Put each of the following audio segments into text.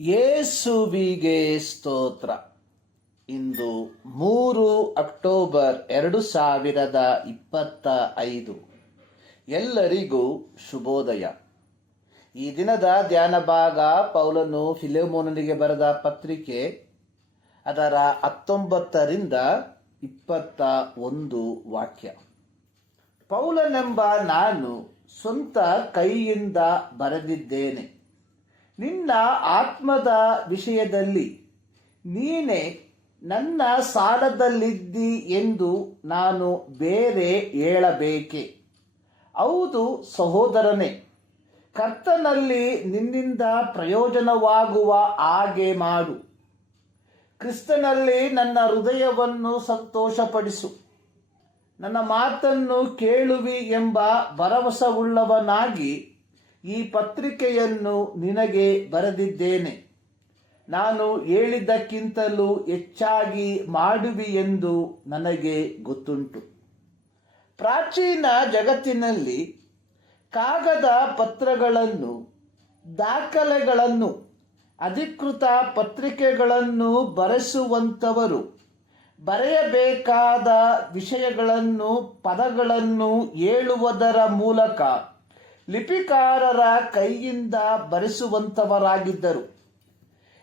ಯೇಸುವಿಗೆ ಸ್ತೋತ್ರ. ಇಂದು ಮೂರು ಅಕ್ಟೋಬರ್ ಎರಡು ಸಾವಿರದ ಇಪ್ಪತ್ತ ಐದು. ಎಲ್ಲರಿಗೂ ಶುಭೋದಯ. ಈ ದಿನದ ಧ್ಯಾನ ಭಾಗ ಪೌಲನು ಫಿಲೆಮೋನನಿಗೆ ಬರೆದ ಪತ್ರಿಕೆ ಅದರ ಹತ್ತೊಂಬತ್ತರಿಂದ ಇಪ್ಪತ್ತ ಒಂದು ವಾಕ್ಯ. ಪೌಲನೆಂಬ ನಾನು ಸ್ವಂತ ಕೈಯಿಂದ ಬರೆದಿದ್ದೇನೆ. ನಿನ್ನ ಆತ್ಮದ ವಿಷಯದಲ್ಲಿ ನೀನೇ ನನ್ನ ಸಾಲದಲ್ಲಿದ್ದಿ ಎಂದು ನಾನು ಬೇರೆ ಹೇಳಬೇಕೆ? ಹೌದು, ಸಹೋದರನೇ, ಕರ್ತನಲ್ಲಿ ನಿನ್ನಿಂದ ಪ್ರಯೋಜನವಾಗುವ ಹಾಗೆ ಮಾಡು. ಕ್ರಿಸ್ತನಲ್ಲಿ ನನ್ನ ಹೃದಯವನ್ನು ಸಂತೋಷಪಡಿಸು. ನನ್ನ ಮಾತನ್ನು ಕೇಳುವಿ ಎಂಬ ಭರವಸವುಳ್ಳವನಾಗಿ ಈ ಪತ್ರಿಕೆಯನ್ನು ನಿನಗೆ ಬರೆದಿದ್ದೇನೆ. ನಾನು ಹೇಳಿದ್ದಕ್ಕಿಂತಲೂ ಹೆಚ್ಚಾಗಿ ಮಾಡುವಿ ಎಂದು ನನಗೆ ಗೊತ್ತುಂಟು. ಪ್ರಾಚೀನ ಜಗತ್ತಿನಲ್ಲಿ ಕಾಗದ ಪತ್ರಗಳನ್ನು, ದಾಖಲೆಗಳನ್ನು, ಅಧಿಕೃತ ಪತ್ರಿಕೆಗಳನ್ನು ಬರೆಸುವಂಥವರು ಬರೆಯಬೇಕಾದ ವಿಷಯಗಳನ್ನು, ಪದಗಳನ್ನು ಹೇಳುವುದರ ಮೂಲಕ ಲಿಪಿಕಾರರ ಕೈಯಿಂದ ಬರೆಸುವಂಥವರಾಗಿದ್ದರು.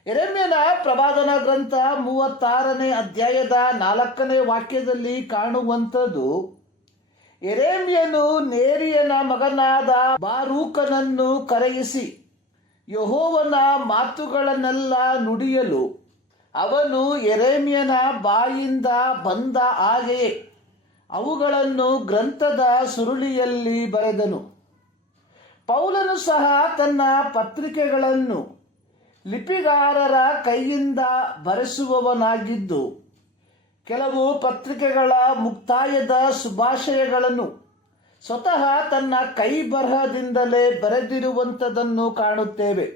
ಎರೆಮ್ಯನ ಪ್ರವಾದನ ಗ್ರಂಥ ಮೂವತ್ತಾರನೇ ಅಧ್ಯಾಯದ ನಾಲ್ಕನೇ ವಾಕ್ಯದಲ್ಲಿ ಕಾಣುವಂಥದ್ದು, ಎರೇಮ್ಯನು ನೇರಿಯನ ಮಗನಾದ ಬಾರೂಕನನ್ನು ಕರೆಯಿಸಿ, ಯಹೋವನ ಮಾತುಗಳನ್ನೆಲ್ಲ ನುಡಿಯಲು ಅವನು ಎರೇಮ್ಯನ ಬಾಯಿಂದ ಬಂದ ಹಾಗೆಯೇ ಅವುಗಳನ್ನು ಗ್ರಂಥದ ಸುರುಳಿಯಲ್ಲಿ ಬರೆದನು. ಪೌಲನು ಸಹ ತನ್ನ ಪತ್ರಿಕೆಗಳನ್ನು ಲಿಪಿಗಾರರ ಕೈಯಿಂದ ಬರೆಸುವವನಾಗಿದ್ದು, ಕೆಲವು ಪತ್ರಿಕೆಗಳ ಮುಕ್ತಾಯದ ಶುಭಾಶಯಗಳನ್ನು ಸ್ವತಃ ತನ್ನ ಕೈ ಬರಹದಿಂದಲೇ ಬರೆದಿರುವಂಥದನ್ನು ಕಾಣುತ್ತೇವೆ.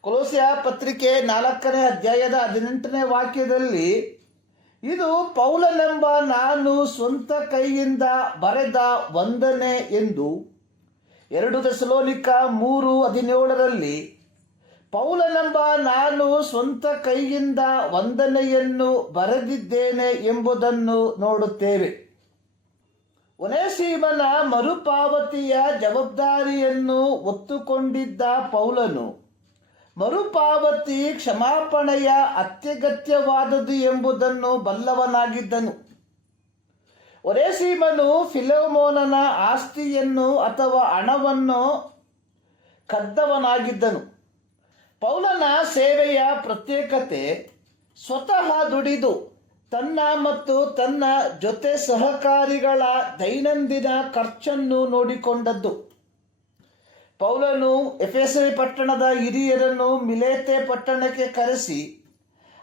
ಕೊಲೋಸಿಯ ಪತ್ರಿಕೆ ನಾಲ್ಕನೇ ಅಧ್ಯಾಯದ ಹದಿನೆಂಟನೇ ವಾಕ್ಯದಲ್ಲಿ, ಇದು ಪೌಲನೆಂಬ ನಾನು ಸ್ವಂತ ಕೈಯಿಂದ ಬರೆದ ವಂದನೆ ಎಂದು ಎರಡು ದಶಲೋನಿಕ ಮೂರು ಹದಿನೇಳರಲ್ಲಿ, ಪೌಲನೆಂಬ ನಾನು ಸ್ವಂತ ಕೈಯಿಂದ ವಂದನೆಯನ್ನು ಬರೆದಿದ್ದೇನೆ ಎಂಬುದನ್ನು ನೋಡುತ್ತೇವೆ. ಒನೇಸೀಮನ ಮರುಪಾವತಿಯ ಜವಾಬ್ದಾರಿಯನ್ನು ಒತ್ತುಕೊಂಡಿದ್ದ ಪೌಲನು, ಮರುಪಾವತಿ ಕ್ಷಮಾಪಣೆಯ ಅತ್ಯಗತ್ಯವಾದದು ಎಂಬುದನ್ನು ಬಲ್ಲವನಾಗಿದ್ದನು. ಒರೇಸೀಮನು ಫಿಲೋಮೋನನ ಆಸ್ತಿಯನ್ನು ಅಥವಾ ಹಣವನ್ನು ಕದ್ದವನಾಗಿದ್ದನು. ಪೌಲನ ಸೇವೆಯ ಪ್ರತ್ಯೇಕತೆ ಸ್ವತಃ ದುಡಿದು ತನ್ನ ಮತ್ತು ತನ್ನ ಜೊತೆ ಸಹಕಾರಿಗಳ ದೈನಂದಿನ ಖರ್ಚನ್ನು ನೋಡಿಕೊಂಡದ್ದು. ಪೌಲನು ಎಫೆಸೆ ಪಟ್ಟಣದ ಹಿರಿಯರನ್ನು ಮಿಲೇತೆ ಪಟ್ಟಣಕ್ಕೆ ಕರೆಸಿ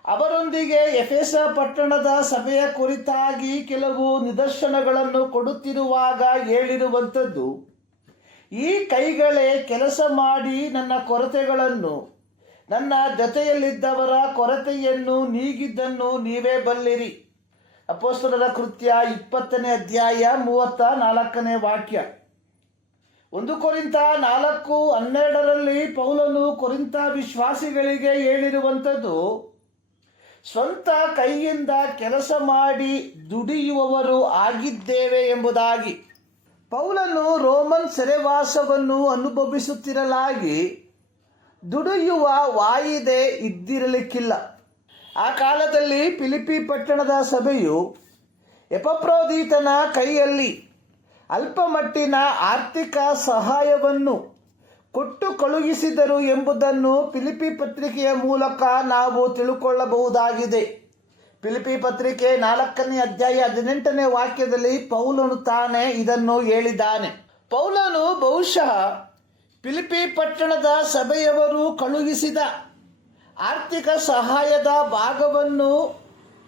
ಅವರೊಂದಿಗೆ ಎಫೆಸ ಪಟ್ಟಣದ ಸಭೆಯ ಕುರಿತಾಗಿ ಕೆಲವು ನಿದರ್ಶನಗಳನ್ನು ಕೊಡುತ್ತಿರುವಾಗ ಹೇಳಿರುವಂಥದ್ದು, ಈ ಕೈಗಳೇ ಕೆಲಸ ಮಾಡಿ ನನ್ನ ಕೊರತೆಗಳನ್ನು, ನನ್ನ ಜೊತೆಯಲ್ಲಿದ್ದವರ ಕೊರತೆಯನ್ನು ನೀಗಿದ್ದನ್ನು ನೀವೇ ಬಲ್ಲಿರಿ. ಅಪೋಸ್ತಲರ ಕೃತ್ಯ ಇಪ್ಪತ್ತನೇ ಅಧ್ಯಾಯ ಮೂವತ್ತ ನಾಲ್ಕನೇ ವಾಕ್ಯ. ಒಂದು ಕೊರಿಂತ ನಾಲ್ಕು ಹನ್ನೆರಡರಲ್ಲಿ ಪೌಲನು ಕೊರಿಂತ ವಿಶ್ವಾಸಿಗಳಿಗೆ ಹೇಳಿರುವಂಥದ್ದು ಸ್ವಂತ ಕೈಯಿಂದ ಕೆಲಸ ಮಾಡಿ ದುಡಿಯುವವರು ಆಗಿದ್ದೇವೆ ಎಂಬುದಾಗಿ. ಪೌಲನು ರೋಮನ್ ಸೆರೆವಾಸವನ್ನು ಅನುಭವಿಸುತ್ತಿರಲಾಗಿ ದುಡಿಯುವ ವಾಯಿದೆ ಇದ್ದಿರಲಿಕ್ಕಿಲ್ಲ. ಆ ಕಾಲದಲ್ಲಿ ಪಿಲಿಪಿ ಪಟ್ಟಣದ ಸಭೆಯು ಎಪಪ್ರೋದೀತನ ಕೈಯಲ್ಲಿ ಅಲ್ಪಮಟ್ಟಿನ ಆರ್ಥಿಕ ಸಹಾಯವನ್ನು ಕೊಟ್ಟು ಕಳುಹಿಸಿದರು ಎಂಬುದನ್ನು ಫಿಲಿಪಿ ಪತ್ರಿಕೆಯ ಮೂಲಕ ನಾವು ತಿಳುಕೊಳ್ಳಬಹುದಾಗಿದೆ. ಫಿಲಿಪಿ ಪತ್ರಿಕೆ ನಾಲ್ಕನೇ ಅಧ್ಯಾಯ ಹದಿನೆಂಟನೇ ವಾಕ್ಯದಲ್ಲಿ ಪೌಲನು ತಾನೇ ಇದನ್ನು ಹೇಳಿದ್ದಾನೆ. ಪೌಲನು ಬಹುಶಃ ಫಿಲಿಪಿ ಪಟ್ಟಣದ ಸಭೆಯವರು ಕಳುಹಿಸಿದ ಆರ್ಥಿಕ ಸಹಾಯದ ಭಾಗವನ್ನು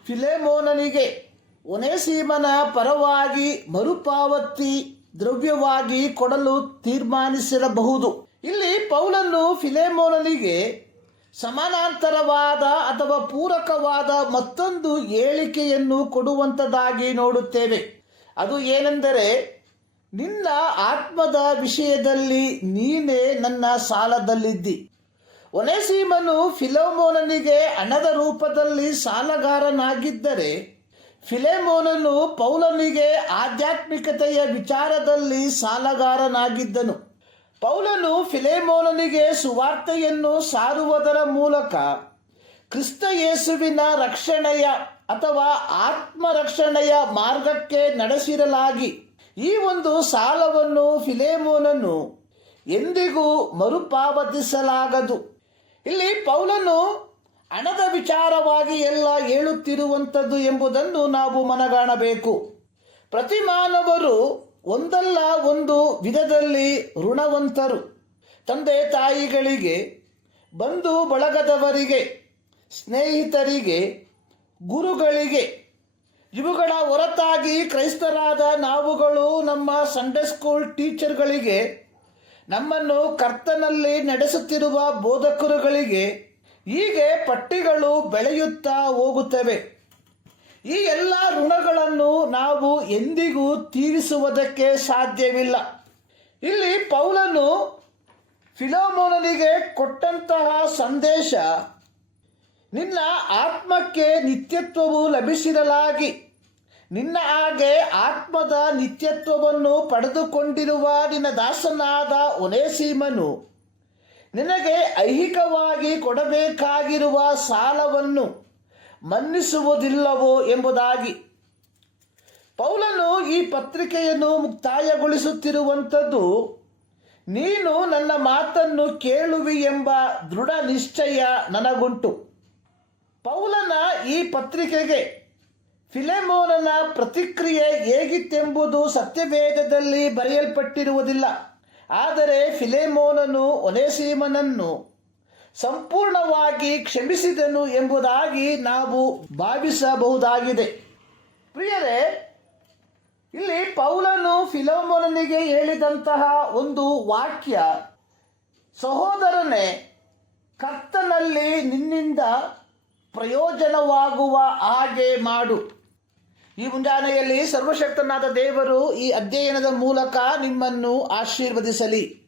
ಫಿಲೆಮೋನನಿಗೆ, ಒನೇಸೀಮನ ಪರವಾಗಿ ಮರುಪಾವತಿ ದ್ರವ್ಯವಾಗಿ ಕೊಡಲು ತೀರ್ಮಾನಿಸಿರಬಹುದು. ಇಲ್ಲಿ ಪೌಲನ್ನು ಫಿಲೆಮೋನನಿಗೆ ಸಮಾನಾಂತರವಾದ ಅಥವಾ ಪೂರಕವಾದ ಮತ್ತೊಂದು ಹೇಳಿಕೆಯನ್ನು ಕೊಡುವಂಥದ್ದಾಗಿ ನೋಡುತ್ತೇವೆ. ಅದು ಏನೆಂದರೆ, ನಿನ್ನ ಆತ್ಮದ ವಿಷಯದಲ್ಲಿ ನೀನೇ ನನ್ನ ಸಾಲದಲ್ಲಿದ್ದಿ. ಒನೆಸೀಮನು ಫಿಲೋಮೋನನಿಗೆ ಹಣದ ರೂಪದಲ್ಲಿ ಸಾಲಗಾರನಾಗಿದ್ದರೆ, ಫಿಲೆಮೋನನು ಪೌಲನಿಗೆ ಆಧ್ಯಾತ್ಮಿಕತೆಯ ವಿಚಾರದಲ್ಲಿ ಸಾಲಗಾರನಾಗಿದ್ದನು. ಪೌಲನು ಫಿಲೇಮೋನನಿಗೆ ಸುವಾರ್ತೆಯನ್ನು ಸಾರುವುದರ ಮೂಲಕ ಕ್ರಿಸ್ತ ಯೇಸುವಿನ ರಕ್ಷಣೆಯ ಅಥವಾ ಆತ್ಮರಕ್ಷಣೆಯ ಮಾರ್ಗಕ್ಕೆ ನಡೆಸಿರಲಾಗಿ ಈ ಒಂದು ಸಾಲವನ್ನು ಫಿಲೇಮೋನನ್ನು ಎಂದಿಗೂ ಮರುಪಾವತಿಸಲಾಗದು. ಇಲ್ಲಿ ಪೌಲನು ಹಣದ ವಿಚಾರವಾಗಿ ಎಲ್ಲ ಹೇಳುತ್ತಿರುವಂಥದ್ದು ಎಂಬುದನ್ನು ನಾವು ಮನಗಾಣಬೇಕು. ಪ್ರತಿ ಮಾನವರು ಒಂದಲ್ಲ ಒಂದು ವಿಧದಲ್ಲಿ ಋಣವಂತರು. ತಂದೆ ತಾಯಿಗಳಿಗೆ, ಬಂಧು ಬಳಗದವರಿಗೆ, ಸ್ನೇಹಿತರಿಗೆ, ಗುರುಗಳಿಗೆ, ಇವುಗಳ ಹೊರತಾಗಿ ಕ್ರೈಸ್ತರಾದ ನಾವುಗಳು ನಮ್ಮ ಸಂಡೇ ಸ್ಕೂಲ್ ಟೀಚರ್ಗಳಿಗೆ, ನಮ್ಮನ್ನು ಕರ್ತನಲ್ಲಿ ನಡೆಸುತ್ತಿರುವ ಬೋಧಕರುಗಳಿಗೆ, ಹೀಗೆ ಪಟ್ಟಿಗಳು ಬೆಳೆಯುತ್ತಾ ಹೋಗುತ್ತವೆ. ಈ ಎಲ್ಲ ಋಣಗಳನ್ನು ನಾವು ಎಂದಿಗೂ ತೀರಿಸುವುದಕ್ಕೆ ಸಾಧ್ಯವಿಲ್ಲ. ಇಲ್ಲಿ ಪೌಲನು ಫಿಲೋಮೋನನಿಗೆ ಕೊಟ್ಟಂತಹ ಸಂದೇಶ, ನಿನ್ನ ಆತ್ಮಕ್ಕೆ ನಿತ್ಯತ್ವವು ಲಭಿಸಿರಲಾಗಿ, ನಿನ್ನ ಹಾಗೆ ಆತ್ಮದ ನಿತ್ಯತ್ವವನ್ನು ಪಡೆದುಕೊಂಡಿರುವ ನಿನ್ನ ದಾಸನಾದ ಒನೇಸೀಮನು ನಿನಗೆ ಐಹಿಕವಾಗಿ ಕೊಡಬೇಕಾಗಿರುವ ಸಾಲವನ್ನು ಮನ್ನಿಸುವುದಿಲ್ಲವೋ ಎಂಬುದಾಗಿ. ಪೌಲನು ಈ ಪತ್ರಿಕೆಯನ್ನು ಮುಕ್ತಾಯಗೊಳಿಸುತ್ತಿರುವಂಥದ್ದು, ನೀನು ನನ್ನ ಮಾತನ್ನು ಕೇಳುವಿ ಎಂಬ ದೃಢ ನಿಶ್ಚಯ ನನಗುಂಟು. ಪೌಲನ ಈ ಪತ್ರಿಕೆಗೆ ಫಿಲೆಮೋನನ ಪ್ರತಿಕ್ರಿಯೆ ಹೇಗಿತ್ತೆಂಬುದು ಸತ್ಯವೇದದಲ್ಲಿ ಬರೆಯಲ್ಪಟ್ಟಿರುವುದಿಲ್ಲ. ಆದರೆ ಫಿಲೆಮೋನನು ಒನೆಸೀಮನನ್ನು ಸಂಪೂರ್ಣವಾಗಿ ಕ್ಷಮಿಸಿದನು ಎಂಬುದಾಗಿ ನಾವು ಭಾವಿಸಬಹುದಾಗಿದೆ. ಪ್ರಿಯರೇ, ಇಲ್ಲಿ ಪೌಲನು ಫಿಲೋಮೋನನಿಗೆ ಹೇಳಿದಂತಹ ಒಂದು ವಾಕ್ಯ, ಸಹೋದರನೇ, ಕರ್ತನಲ್ಲಿ ನಿನ್ನಿಂದ ಪ್ರಯೋಜನವಾಗುವ ಹಾಗೆ ಮಾಡು. ಈ ಮುಂಜಾನೆಯಲ್ಲಿ ಸರ್ವಶಕ್ತನಾದ ದೇವರು ಈ ಅಧ್ಯಯನದ ಮೂಲಕ ನಿಮ್ಮನ್ನು ಆಶೀರ್ವದಿಸಲಿ.